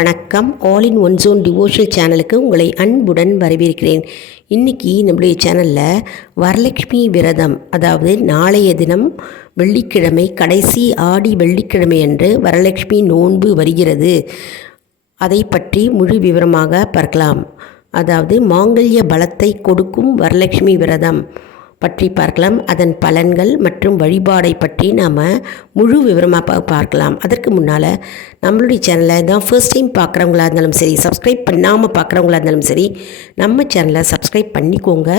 வணக்கம். All in one zone devotional சேனலுக்கு உங்களை அன்புடன் வரவேற்கிறேன். இன்றைக்கி நம்முடைய சேனலில் வரலட்சுமி விரதம், அதாவது நாளைய தினம் வெள்ளிக்கிழமை, கடைசி ஆடி வெள்ளிக்கிழமை அன்று வரலட்சுமி நோன்பு வருகிறது. அதை பற்றி முழு விவரமாக பார்க்கலாம். அதாவது மாங்கல்ய பலத்தை கொடுக்கும் வரலட்சுமி விரதம் பற்றி பார்க்கலாம். அதன் பலன்கள் மற்றும் வழிபாடை பற்றி நாம் முழு விவரமாக பார்க்கலாம். அதற்கு முன்னால் நம்மளுடைய சேனலை தான் ஃபர்ஸ்ட் டைம் பார்க்குறவங்களா இருந்தாலும் சரி, சப்ஸ்கிரைப் பண்ணாமல் பார்க்குறவங்களா இருந்தாலும் சரி, நம்ம சேனலை சப்ஸ்கிரைப் பண்ணிக்கோங்க.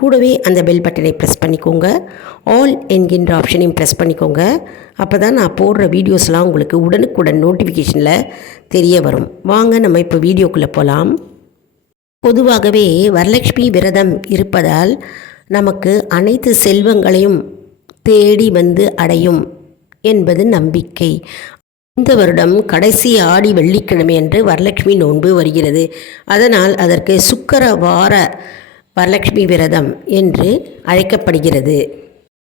கூடவே அந்த பெல் பட்டனை ப்ரெஸ் பண்ணிக்கோங்க. ஆல் என்கின்ற ஆப்ஷனையும் ப்ரெஸ் பண்ணிக்கோங்க. அப்போ தான் நான் போடுற வீடியோஸ்லாம் உங்களுக்கு உடனுக்குடன் நோட்டிஃபிகேஷனில் தெரிய வரும். வாங்க நம்ம இப்போ வீடியோக்குள்ளே போகலாம். பொதுவாகவே வரலட்சுமி விரதம் இருப்பதால் நமக்கு அனைத்து செல்வங்களையும் தேடி வந்து அடையும் என்பது நம்பிக்கை. இந்த வருடம் கடைசி ஆடி வெள்ளிக்கிழமை அன்று வரலட்சுமி நோன்பு வருகிறது. அதனால் அதற்கு சுக்கிர வார வரலட்சுமி விரதம் என்று அழைக்கப்படுகிறது.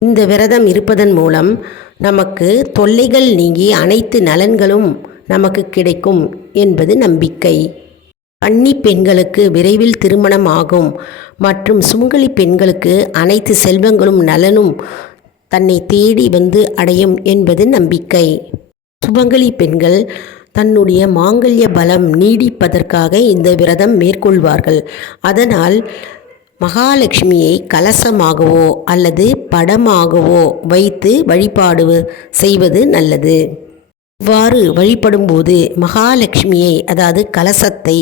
இந்த விரதம் இருப்பதன் மூலம் நமக்கு தொல்லைகள் நீங்கி அனைத்து நலன்களும் நமக்கு கிடைக்கும் என்பது நம்பிக்கை. கன்னி பெண்களுக்கு விரைவில் திருமணம் ஆகும் மற்றும் சுமங்கலி பெண்களுக்கு அனைத்து செல்வங்களும் நலனும் தன்னை தேடி வந்து அடையும் என்பது நம்பிக்கை. சுமங்கலி பெண்கள் தன்னுடைய மாங்கல்ய பலம் நீடிப்பதற்காக இந்த விரதம் மேற்கொள்வார்கள். அதனால் மகாலட்சுமியை கலசமாகவோ அல்லது படமாகவோ வைத்து வழிபாடு செய்வது நல்லது. இவ்வாறு வழிபடும்போது மகாலட்சுமியை, அதாவது கலசத்தை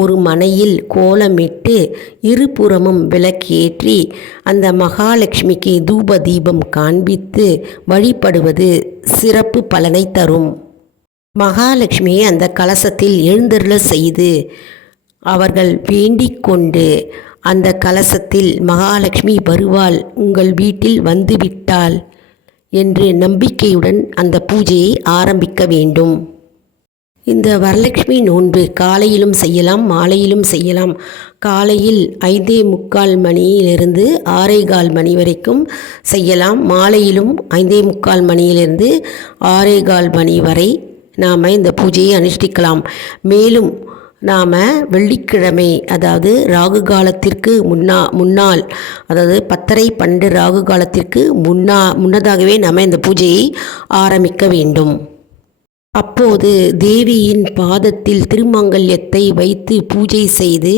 ஒரு மனையில் கோலமிட்டு இருபுறமும் விளக்கேற்றி அந்த மகாலட்சுமிக்கு தூப தீபம் காண்பித்து வழிபடுவது சிறப்பு பலனை தரும். மகாலட்சுமியை அந்த கலசத்தில் எழுந்தருள செய்து அவர்கள் வேண்டிக் கொண்டு அந்த கலசத்தில் மகாலட்சுமி வருவாள், உங்கள் வீட்டில் வந்துவிட்டாள் என்று நம்பிக்கையுடன் அந்த பூஜையை ஆரம்பிக்க வேண்டும். இந்த வரலட்சுமி நோன்பு காலையிலும் செய்யலாம், மாலையிலும் செய்யலாம். காலையில் 5:45 மணியிலிருந்து 6:15 மணி வரைக்கும் செய்யலாம். மாலையிலும் 5:45 மணியிலிருந்து 6:15 மணி வரை நாம் இந்த பூஜையை அனுஷ்டிக்கலாம். மேலும் நாம் வெள்ளிக்கிழமை, அதாவது ராகு காலத்திற்கு முன்னால், அதாவது 10:30-12 ராகு காலத்திற்கு முன்னதாகவே நாம் இந்த பூஜையை ஆரம்பிக்க வேண்டும். அப்போது தேவியின் பாதத்தில் திருமாங்கல்யத்தை வைத்து பூஜை செய்து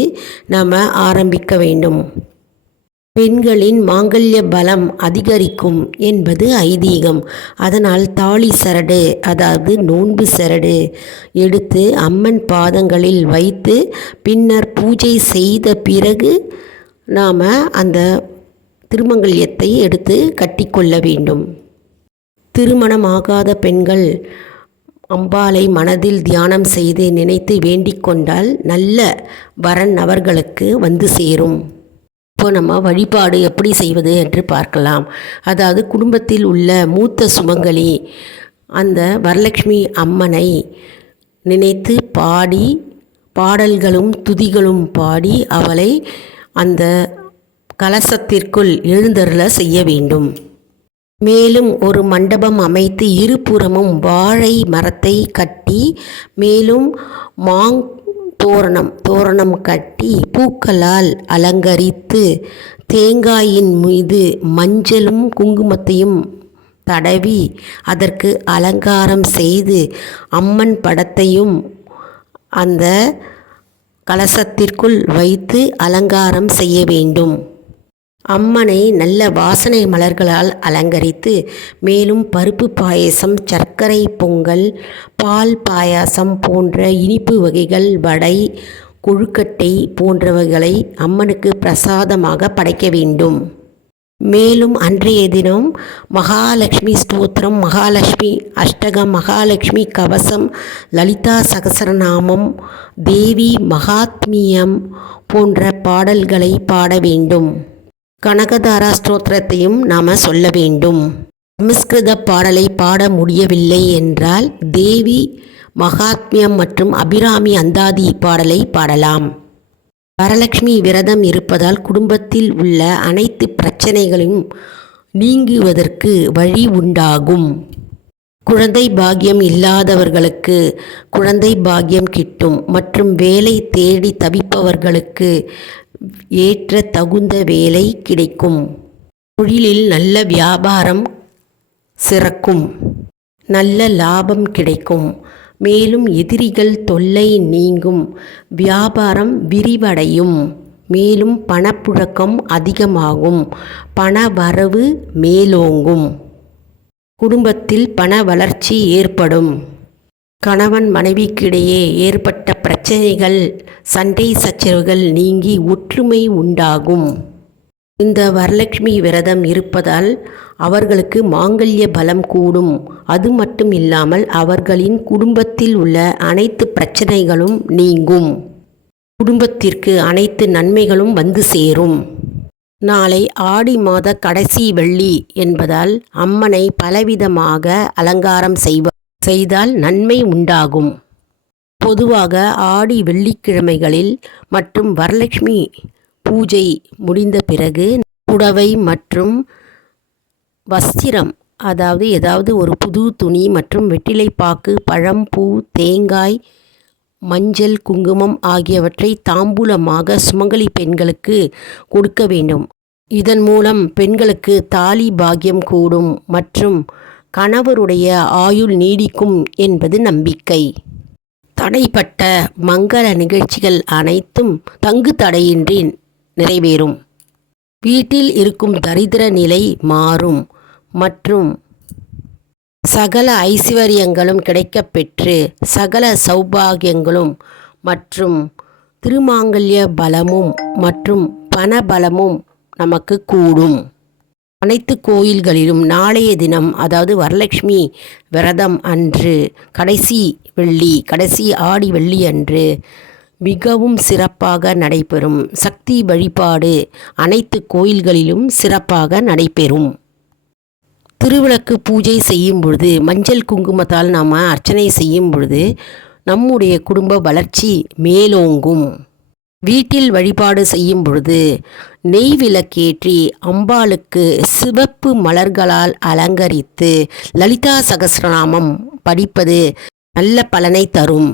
நாம் ஆரம்பிக்க வேண்டும். பெண்களின் மாங்கல்ய பலம் அதிகரிக்கும் என்பது ஐதீகம். அதனால் தாலி சரடு, அதாவது நோன்பு சரடு எடுத்து அம்மன் பாதங்களில் வைத்து பின்னர் பூஜை செய்த பிறகு நாம் அந்த திருமங்கல்யத்தை எடுத்து கட்டிக்கொள்ள வேண்டும். திருமணமாகாத பெண்கள் அம்பாளை மனதில் தியானம் செய்து நினைத்து வேண்டிக் கொண்டால் நல்ல வரன் அவர்களுக்கு வந்து சேரும். இப்போ நம்ம வழிபாடு எப்படி செய்வது என்று பார்க்கலாம். அதாவது குடும்பத்தில் உள்ள மூத்த சுமங்கலி அந்த வரலட்சுமி அம்மனை நினைத்து பாடி, பாடல்களும் துதிகளும் பாடி அவளை அந்த கலசத்திற்குள் எழுந்தருள செய்ய வேண்டும். மேலும் ஒரு மண்டபம் அமைத்து இருபுறமும் வாழை மரத்தை கட்டி மேலும் தோரணம் கட்டி பூக்களால் அலங்கரித்து தேங்காயின் மீது மஞ்சளும் குங்குமத்தையும் தடவி அதற்கு அலங்காரம் செய்து அம்மன் படத்தையும் அந்த கலசத்திற்குள் வைத்து அலங்காரம் செய்ய வேண்டும். அம்மனை நல்ல வாசனை மலர்களால் அலங்கரித்து மேலும் பருப்பு பாயசம், சர்க்கரை பொங்கல், பால் பாயாசம் போன்ற இனிப்பு வகைகள், வடை, கொழுக்கட்டை போன்றவைகளை அம்மனுக்கு பிரசாதமாக படைக்க வேண்டும். மேலும் அன்றைய தினம் மகாலட்சுமி ஸ்தோத்திரம், மகாலட்சுமி அஷ்டகம், மகாலட்சுமி கவசம், லலிதா சகசரநாமம், தேவி மகாத்மியம் போன்ற பாடல்களை பாட வேண்டும். கனகதாரா ஸ்தோத்திரத்தையும் நாம் சொல்ல வேண்டும். சமஸ்கிருத பாடலை பாட முடியவில்லை என்றால் தேவி மகாத்மியம் மற்றும் அபிராமி அந்தாதி பாடலை பாடலாம். வரலட்சுமி விரதம் இருப்பதால் குடும்பத்தில் உள்ள அனைத்து பிரச்சனைகளையும் நீங்குவதற்கு வழி உண்டாகும். குழந்தை பாக்கியம் இல்லாதவர்களுக்கு குழந்தை பாக்கியம் கிட்டும். மற்றும் வேலை தேடி தவிப்பவர்களுக்கு ஏற்ற தகுந்த வேலை கிடைக்கும். தொழிலில் நல்ல வியாபாரம் சிறக்கும். நல்ல லாபம் கிடைக்கும். மேலும் எதிரிகள் தொல்லை நீங்கும். வியாபாரம் விரிவடையும். மேலும் பணப்புழக்கம் அதிகமாகும். பண வரவு மேலோங்கும். குடும்பத்தில் பண வளர்ச்சி ஏற்படும். கணவன் மனைவிக்கிடையே ஏற்பட்ட பிரச்சனைகள் சண்டை சச்சரவுகள் நீங்கி ஒற்றுமை உண்டாகும். இந்த வரலட்சுமி விரதம் இருப்பதால் அவர்களுக்கு மாங்கல்ய பலம் கூடும். அது மட்டும் இல்லாமல் அவர்களின் குடும்பத்தில் உள்ள அனைத்து பிரச்சனைகளும் நீங்கும். குடும்பத்திற்கு அனைத்து நன்மைகளும் வந்து சேரும். நாளை ஆடி மாத கடைசி வெள்ளி என்பதால் அம்மனை பலவிதமாக அலங்காரம் செய்தால் நன்மை உண்டாகும். பொதுவாக ஆடி வெள்ளிக்கிழமைகளில் மற்றும் வரலட்சுமி பூஜை முடிந்த பிறகு புடவை மற்றும் வஸ்திரம், அதாவது ஏதாவது ஒரு புது துணி மற்றும் வெற்றிலைப்பாக்கு, பழம், பூ, தேங்காய், மஞ்சள், குங்குமம் ஆகியவற்றை தாம்பூலமாக சுமங்கலி பெண்களுக்கு கொடுக்க வேண்டும். இதன் மூலம் பெண்களுக்கு தாலி பாக்கியம் கூடும் மற்றும் கணவருடைய ஆயுள் நீடிக்கும் என்பது நம்பிக்கை. தடைப்பட்ட மங்கள நிகழ்ச்சிகள் அனைத்தும் தங்கு தடையின்றி நிறைவேறும். வீட்டில் இருக்கும் தரித்திர நிலை மாறும் மற்றும் சகல ஐஸ்வர்யங்களும் கிடைக்கப்பெற்று சகல சௌபாகியங்களும் மற்றும் திருமாங்கல்ய பலமும் மற்றும் பணபலமும் நமக்கு கூடும். அனைத்து கோயில்களிலும் நாளைய தினம், அதாவது வரலட்சுமி விரதம் அன்று, கடைசி ஆடி வெள்ளி அன்று மிகவும் சிறப்பாக நடைபெறும். சக்தி வழிபாடு அனைத்து கோயில்களிலும் சிறப்பாக நடைபெறும். திருவிளக்கு பூஜை செய்யும் பொழுது மஞ்சள் குங்குமத்தால் நாம் அர்ச்சனை செய்யும் பொழுது நம்முடைய குடும்ப வளர்ச்சி மேலோங்கும். வீட்டில் வழிபாடு செய்யும் பொழுது நெய் விளக்கேற்றி அம்பாளுக்கு சிவப்பு மலர்களால் அலங்கரித்து லலிதா சகஸ்ரநாமம் படிப்பது நல்ல பலனை தரும்.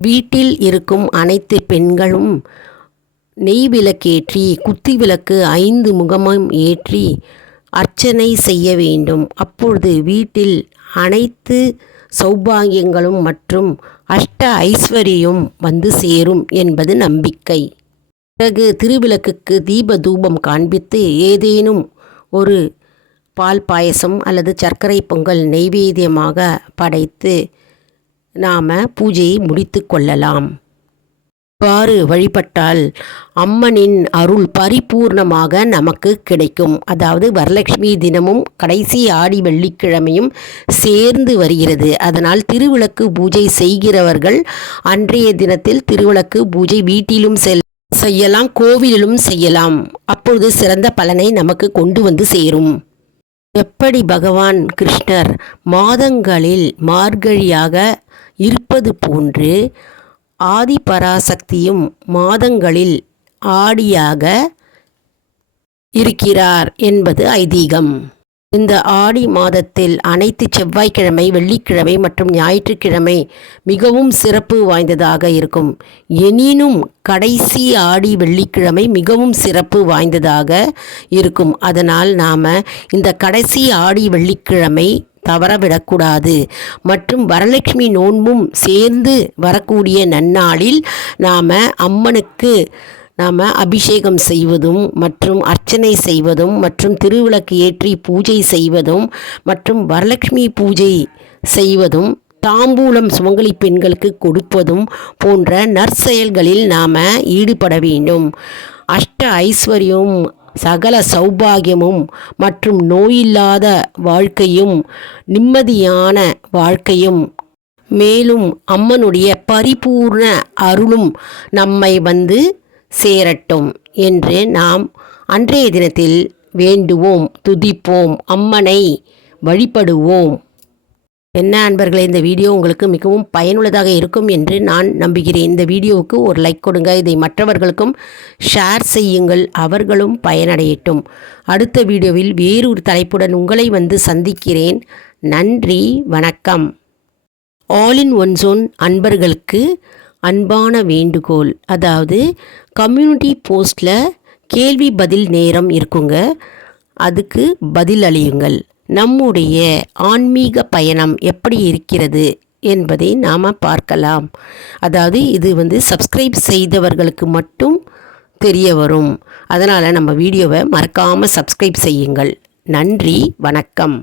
வீட்டில் இருக்கும் அனைத்து பெண்களும் நெய் விளக்கேற்றி குத்தி விளக்கு 5 முகமும் ஏற்றி அர்ச்சனை செய்ய வேண்டும். அப்பொழுது வீட்டில் அனைத்து சௌபாகியங்களும் மற்றும் அஷ்ட ஐஸ்வர்யம் வந்து சேரும் என்பது நம்பிக்கை. பிறகு திருவிளக்குக்கு தீப தூபம் காண்பித்து ஏதேனும் ஒரு பால் பாயசம் அல்லது சர்க்கரை பொங்கல் நெய்வேத்தியமாக படைத்து நாம் பூஜையை முடித்து கொள்ளலாம். இவ்வாறு வழிபட்டால் அம்மனின் அருள் பரிபூர்ணமாக நமக்கு கிடைக்கும். அதாவது வரலட்சுமி தினமும் கடைசி ஆடி வெள்ளிக்கிழமையும் சேர்ந்து வருகிறது. அதனால் திருவிளக்கு பூஜை செய்கிறவர்கள் அன்றைய தினத்தில் திருவிளக்கு பூஜை வீட்டிலும் செய்யலாம், கோவிலிலும் செய்யலாம். அப்பொழுது சிறந்த பலனை நமக்கு கொண்டு வந்து சேரும். எப்படி பகவான் கிருஷ்ணர் மாதங்களில் மார்கழியாக இருப்பது போன்று ஆதிபராசக்தியும் மாதங்களில் ஆடியாக இருக்கிறார் என்பது ஐதீகம். இந்த ஆடி மாதத்தில் அனைத்து செவ்வாய்க்கிழமை, வெள்ளிக்கிழமை மற்றும் ஞாயிற்றுக்கிழமை மிகவும் சிறப்பு வாய்ந்ததாக இருக்கும். எனினும் கடைசி ஆடி வெள்ளிக்கிழமை மிகவும் சிறப்பு வாய்ந்ததாக இருக்கும். அதனால் நாம் இந்த கடைசி ஆடி வெள்ளிக்கிழமை தவறவிடக்கூடாது. மற்றும் வரலட்சுமி நோன்பும் சேர்ந்து வரக்கூடிய நன்னாளில் நாம் அம்மனுக்கு அபிஷேகம் செய்வதும் மற்றும் அர்ச்சனை செய்வதும் மற்றும் திருவிளக்கு ஏற்றி பூஜை செய்வதும் மற்றும் வரலட்சுமி பூஜை செய்வதும் தாம்பூலம் சுமங்கலி பெண்களுக்கு கொடுப்பதும் போன்ற நற்செயல்களில் நாம் ஈடுபட வேண்டும். அஷ்ட ஐஸ்வர்யம், சகல சௌபாகியமும் மற்றும் நோயில்லாத வாழ்க்கையும் நிம்மதியான வாழ்க்கையும் மேலும் அம்மனுடைய பரிபூர்ண அருளும் நம்மை வந்து சேரட்டும் என்று நாம் அன்றைய தினத்தில் வேண்டுவோம், துதிப்போம், அம்மனை வழிபடுவோம். என்ன அன்பர்களே, இந்த வீடியோ உங்களுக்கு மிகவும் பயனுள்ளதாக இருக்கும் என்று நான் நம்புகிறேன். இந்த வீடியோவுக்கு ஒரு லைக் கொடுங்க. இதை மற்றவர்களுக்கும் ஷேர் செய்யுங்கள், அவர்களும் பயனடையட்டும். அடுத்த வீடியோவில் வேறொரு தலைப்புடன் உங்களை வந்து சந்திக்கிறேன். நன்றி, வணக்கம். ஆல் இன் ஒன் ஜோன் அன்பர்களுக்கு அன்பான வேண்டுகோள், அதாவது கம்யூனிட்டி போஸ்டில் கேள்வி பதில் நேரம் இருக்குங்க. அதுக்கு பதில் அளியுங்கள். நம்முடைய ஆன்மீக பயணம் எப்படி இருக்கிறது என்பதை நாம் பார்க்கலாம். அதாவது இது சப்ஸ்கிரைப் செய்தவர்களுக்கு மட்டும் தெரிய வரும். அதனால் நம்ம வீடியோவை மறக்காமல் சப்ஸ்கிரைப் செய்யுங்கள். நன்றி, வணக்கம்.